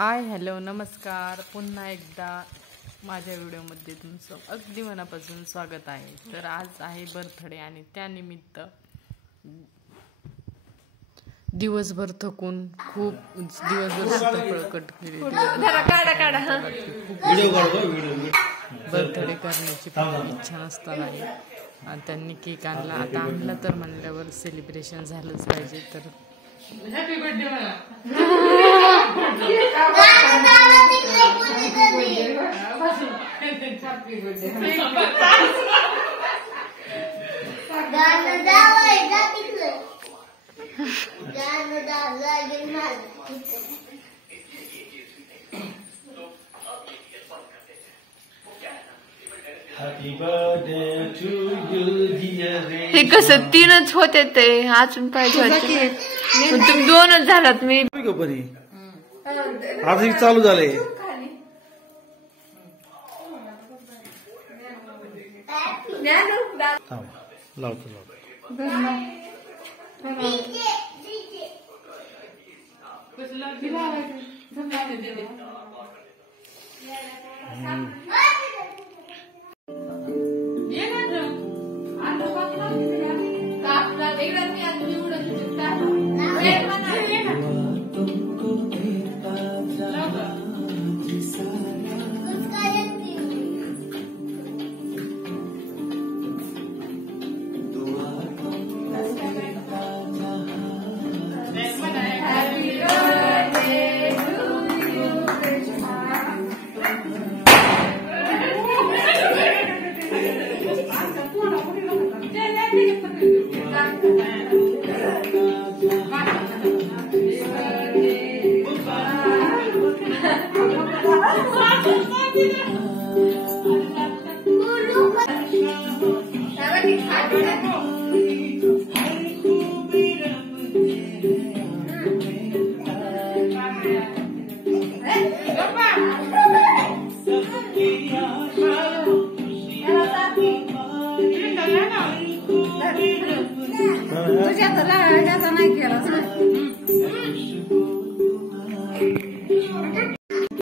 Hi hello नमस्कार, पुन्हा एकदा माझ्या व्हिडिओमध्ये तुमचं अगदी मनापासून स्वागत आहे। तर आज आहे बर्थडे आणि त्यानिमित्त दिवसभर थकून खूप दिवसभर कट केली, बर्थडे करण्याची इच्छा नसताना आणि त्यांनी केक आणला। आता आणला तर म्हणल्यावर सेलिब्रेशन झालंच पाहिजे। तर हॅपी बर्थडे मला हे कसं तीनच होते ते अजून पाहिजे होते, तुम्ही दोनच झालात। मी आज चालू झालंय। लावतो तुझ्या तर नाही केला।